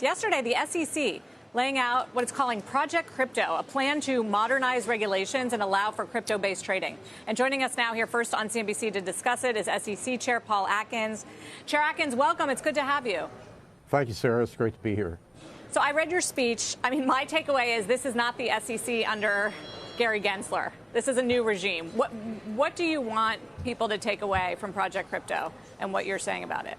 this. Yesterday, the SEC laying out what it's calling Project Crypto, a plan to modernize regulations and allow for crypto-based trading. And joining us now here first on CNBC to discuss it is SEC Chair Paul Atkins. Chair Atkins, welcome. It's good to have you. Thank you, Sarah. It's great to be here. So I read your speech. I mean, my takeaway is this is not the SEC under Gary Gensler. This is a new regime. What do you want people to take away from Project Crypto and what you're saying about it?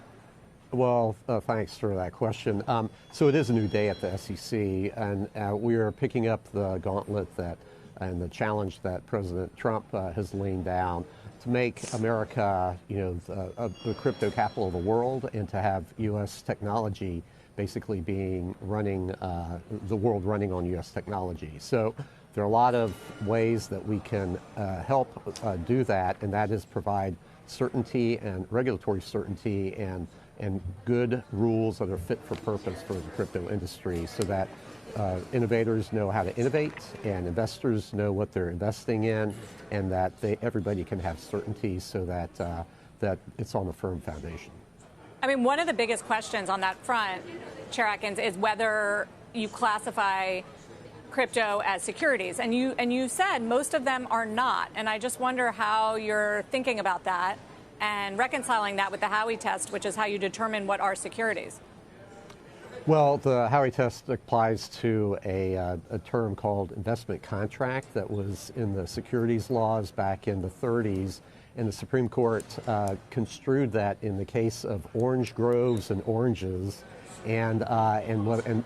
Well, thanks for that question. So it is a new day at the SEC, and we are picking up the gauntlet and the challenge that President Trump has laid down to make America, the crypto capital of the world, and to have U.S. technology basically running the world running on U.S. technology. So there are a lot of ways that we can help do that, and that is provide certainty and regulatory certainty and good rules that are fit for purpose for the crypto industry so that innovators know how to innovate and investors know what they're investing in, and that everybody can have certainty so that it's on a firm foundation. I mean, one of the biggest questions on that front, Chair Atkins, is whether you classify crypto as securities. And you said most of them are not. And I just wonder how you're thinking about that and reconciling that with the Howey test, which is how you determine what are securities. Well, the Howey test applies to a term called investment contract that was in the securities laws back in the 30s. And the Supreme Court construed that in the case of orange groves and oranges and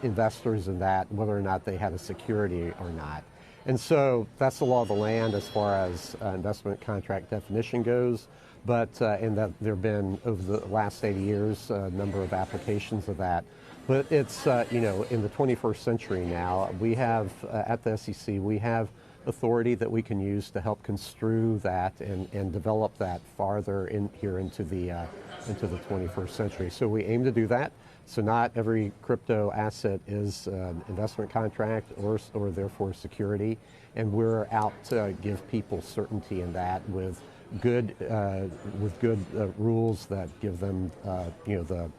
investors in that, whether or not they had a security or not. And so that's the law of the land as far as investment contract definition goes. But in that there have been, over the last 80 years, a number of applications of that. But it's, in the 21st century now, we have, at the SEC, we have authority that we can use to help construe that and develop that farther into the 21st century. So we aim to do that. So not every crypto asset is an investment contract or therefore security. And we're out to give people certainty in that with good rules that give them, the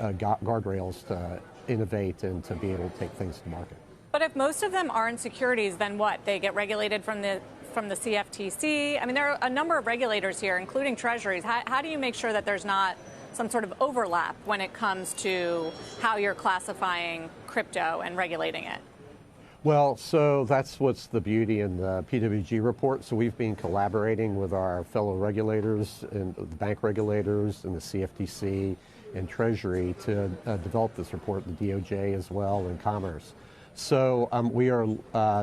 guardrails to innovate and to be able to take things to market. But if most of them aren't securities, then what? They get regulated from the CFTC. I mean, there are a number of regulators here, including treasuries. How do you make sure that there's not some sort of overlap when it comes to how you're classifying crypto and regulating it? Well, so that's what's the beauty in the PWG report. So we've been collaborating with our fellow regulators and the bank regulators and the CFTC and Treasury to develop this report, the DOJ as well, and Commerce. So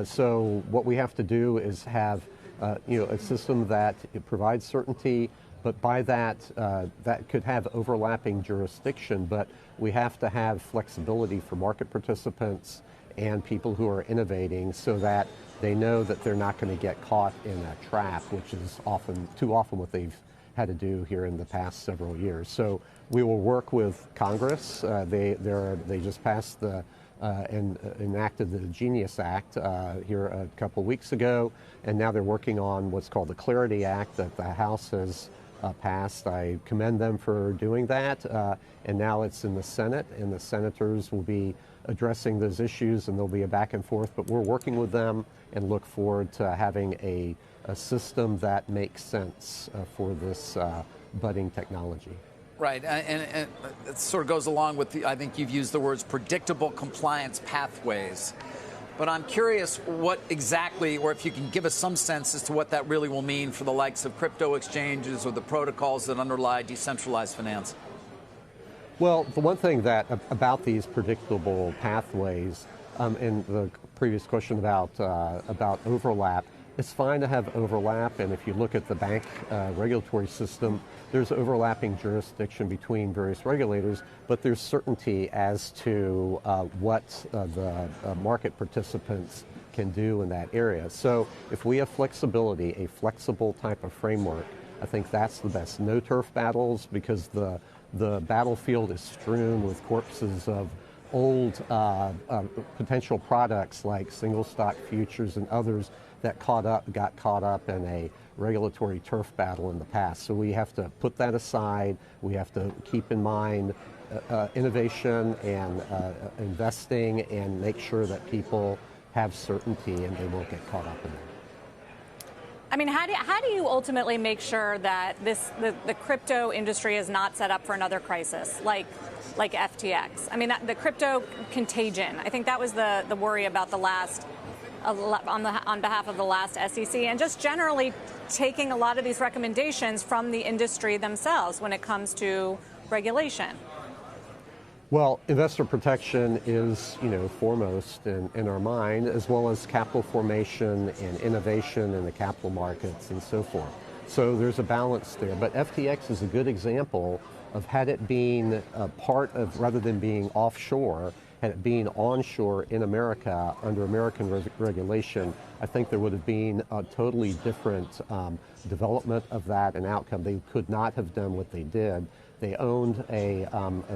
so what we have to do is have a system that provides certainty, but by that that could have overlapping jurisdiction. But we have to have flexibility for market participants and people who are innovating, so that they know that they're not going to get caught in a trap, which is too often what they've had to do here in the past several years. So we will work with Congress. They just passed and enacted the Genius Act here a couple weeks ago, and now they're working on what's called the Clarity Act that the House has passed. I commend them for doing that, and now it's in the Senate, and the senators will be addressing those issues, and there'll be a back and forth, but we're working with them and look forward to having a system that makes sense for this budding technology. Right, and it sort of goes along with I think you've used the words predictable compliance pathways. But I'm curious what exactly, or if you can give us some sense as to what that really will mean for the likes of crypto exchanges or the protocols that underlie decentralized finance. Well, the one thing about these predictable pathways, in the previous question about overlap, it's fine to have overlap, and if you look at the bank regulatory system, there's overlapping jurisdiction between various regulators, but there's certainty as to what the market participants can do in that area. So if we have flexibility, a flexible type of framework, I think that's the best. No turf battles, because the battlefield is strewn with corpses of old potential products like single stock futures and others that got caught up in a regulatory turf battle in the past. So we have to put that aside. We have to keep in mind innovation and investing and make sure that people have certainty and they won't get caught up in it. I mean, how do you ultimately make sure that the crypto industry is not set up for another crisis like FTX? I mean, the crypto contagion. I think that was the worry about the last on behalf of the last SEC, and just generally taking a lot of these recommendations from the industry themselves when it comes to regulation. Well, investor protection is, foremost in our mind, as well as capital formation and innovation in the capital markets and so forth. So there's a balance there. But FTX is a good example of, had it been a part of, rather than being offshore, had it been onshore in America under American regulation, I think there would have been a totally different development of that and outcome. They could not have done what they did. They owned a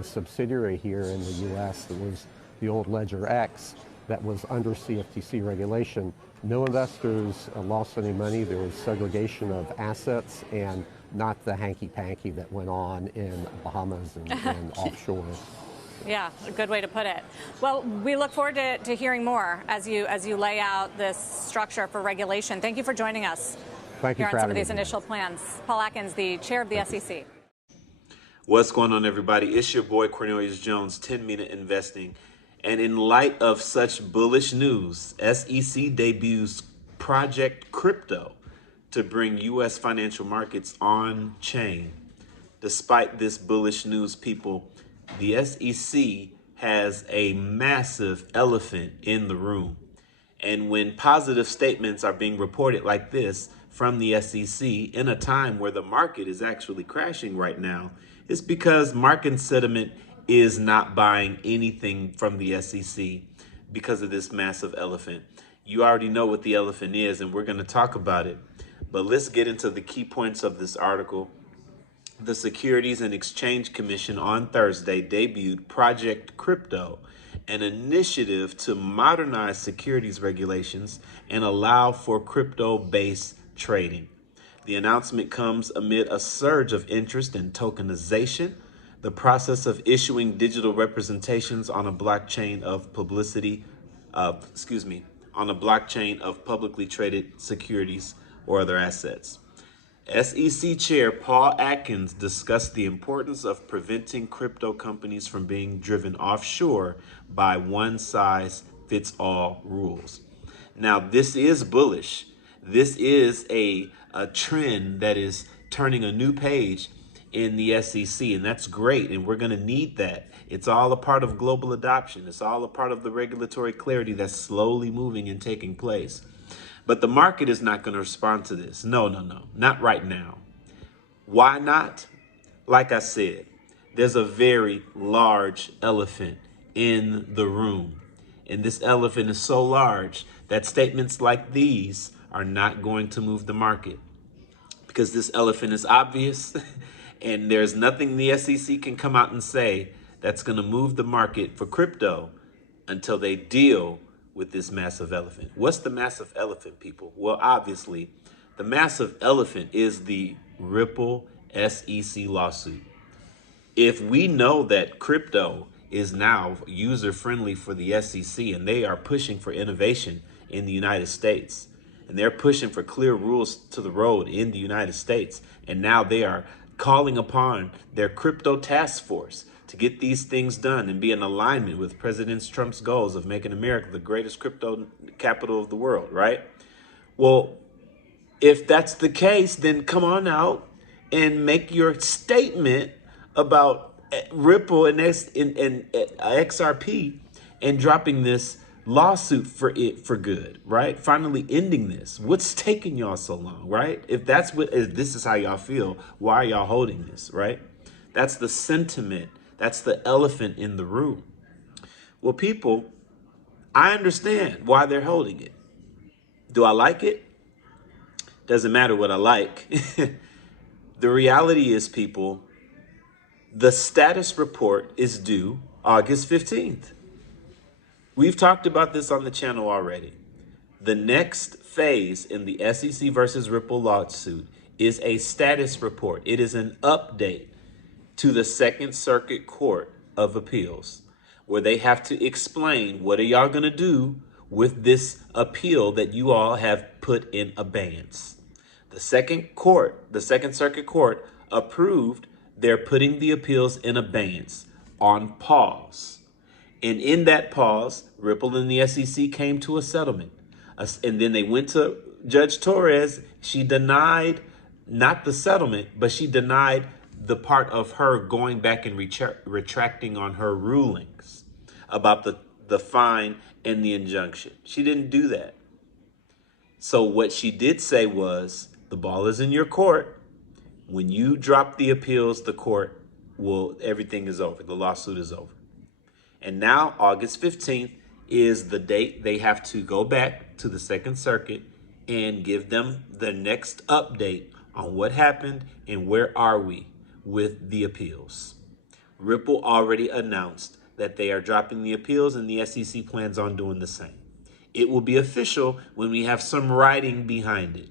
subsidiary here in the U.S. that was the old Ledger X that was under CFTC regulation. No investors lost any money. There was segregation of assets and not the hanky-panky that went on in Bahamas and offshore. Yeah, a good way to put it. Well, we look forward to hearing more as you lay out this structure for regulation. Thank you for joining us. Thank you here for on some having of these me. initial plans. Paul Atkins, the chair of the SEC. What's going on, everybody? It's your boy Cornelius Jones, 10-Minute Investing. And in light of such bullish news, SEC debuts Project Crypto to bring U.S. financial markets on chain. Despite this bullish news, people, the SEC has a massive elephant in the room. And when positive statements are being reported like this from the SEC in a time where the market is actually crashing right now, it's because market sentiment is not buying anything from the SEC because of this massive elephant. You already know what the elephant is, and we're going to talk about it. But let's get into the key points of this article. The Securities and Exchange Commission on Thursday debuted Project Crypto, an initiative to modernize securities regulations and allow for crypto-based trading. The announcement comes amid a surge of interest in tokenization, the process of issuing digital representations on a blockchain of publicly traded securities or other assets. SEC Chair Paul Atkins discussed the importance of preventing crypto companies from being driven offshore by one-size-fits-all rules. Now, this is bullish. This is a trend that is turning a new page in the SEC, and that's great, and we're going to need that. It's all a part of global adoption. It's all a part of the regulatory clarity that's slowly moving and taking place. But the market is not going to respond to this. No, not right now. Why not? Like I said, there's a very large elephant in the room. And this elephant is so large that statements like these are not going to move the market, because this elephant is obvious and there's nothing the SEC can come out and say that's going to move the market for crypto until they deal with this massive elephant. What's the massive elephant, people? Well, obviously, the massive elephant is the Ripple SEC lawsuit. If we know that crypto is now user-friendly for the SEC and they are pushing for innovation in the United States, and they're pushing for clear rules to the road in the United States, and now they are calling upon their crypto task force to get these things done and be in alignment with President Trump's goals of making America the greatest crypto capital of the world, right? Well, if that's the case, then come on out and make your statement about Ripple and XRP and dropping this lawsuit for good, right? Finally ending this. What's taking y'all so long, right? If this is how y'all feel, why are y'all holding this, right? That's the sentiment. That's the elephant in the room. Well, people, I understand why they're holding it. Do I like it? Doesn't matter what I like. The reality is, people, the status report is due August 15th. We've talked about this on the channel already. The next phase in the SEC versus Ripple lawsuit is a status report. It is an update to the Second Circuit Court of Appeals, where they have to explain what are y'all going to do with this appeal that you all have put in abeyance. The Second Circuit Court approved their putting the appeals in abeyance, on pause. And in that pause, Ripple and the SEC came to a settlement. And then they went to Judge Torres. She denied not the settlement, but she denied the part of her going back and retracting on her rulings about the fine and the injunction. She didn't do that. So what she did say was, the ball is in your court. When you drop the appeals, the court everything is over. The lawsuit is over. And now August 15th is the date they have to go back to the Second Circuit and give them the next update on what happened and where are we with the appeals. Ripple already announced that they are dropping the appeals, and the SEC plans on doing the same. It will be official when we have some writing behind it.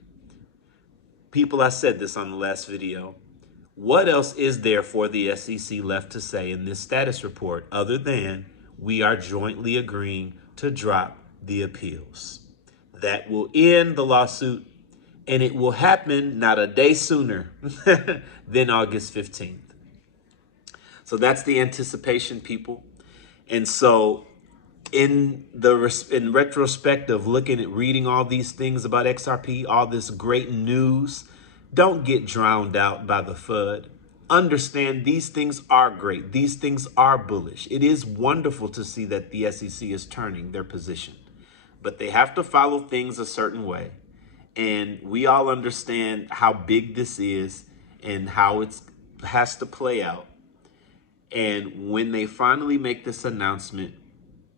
People, I said this on the last video. What else is there for the SEC left to say in this status report other than we are jointly agreeing to drop the appeals? That will end the lawsuit, and it will happen not a day sooner than August 15th. So that's the anticipation, people. And so in retrospect of reading all these things about XRP, all this great news, don't get drowned out by the FUD. Understand these things are great. These things are bullish. It is wonderful to see that the SEC is turning their position, but they have to follow things a certain way. And we all understand how big this is and how it has to play out. And when they finally make this announcement,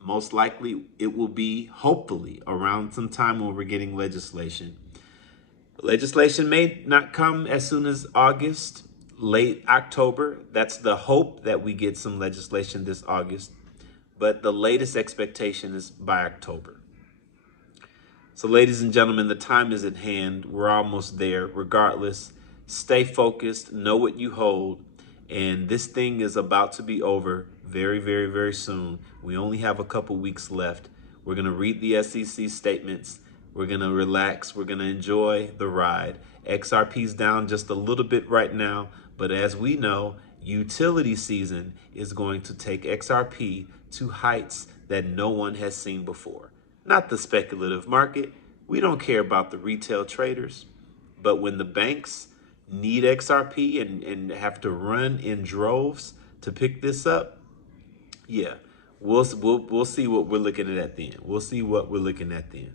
most likely it will be hopefully around some time when we're getting legislation. Legislation may not come as soon as August, late October. That's the hope, that we get some legislation this August. But the latest expectation is by October. So ladies and gentlemen, the time is at hand. We're almost there. Regardless, stay focused, know what you hold. And this thing is about to be over very, very, very soon. We only have a couple weeks left. We're going to read the SEC statements. We're going to relax. We're going to enjoy the ride. XRP's down just a little bit right now. But as we know, utility season is going to take XRP to heights that no one has seen before. Not the speculative market. We don't care about the retail traders. But when the banks need XRP and have to run in droves to pick this up, yeah, we'll see what we're looking at then. We'll see what we're looking at then.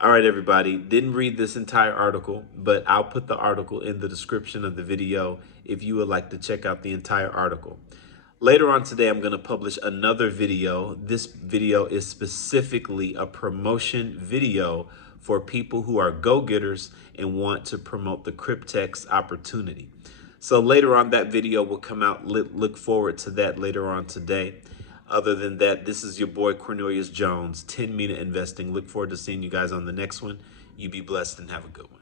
All right, everybody. Didn't read this entire article, but I'll put the article in the description of the video if you would like to check out the entire article. Later on today, I'm going to publish another video. This video is specifically a promotion video for people who are go-getters and want to promote the Cryptex opportunity. So later on, that video will come out. Look forward to that later on today. Other than that, this is your boy Cornelius Jones, 10 Minute Investing. Look forward to seeing you guys on the next one. You be blessed and have a good one.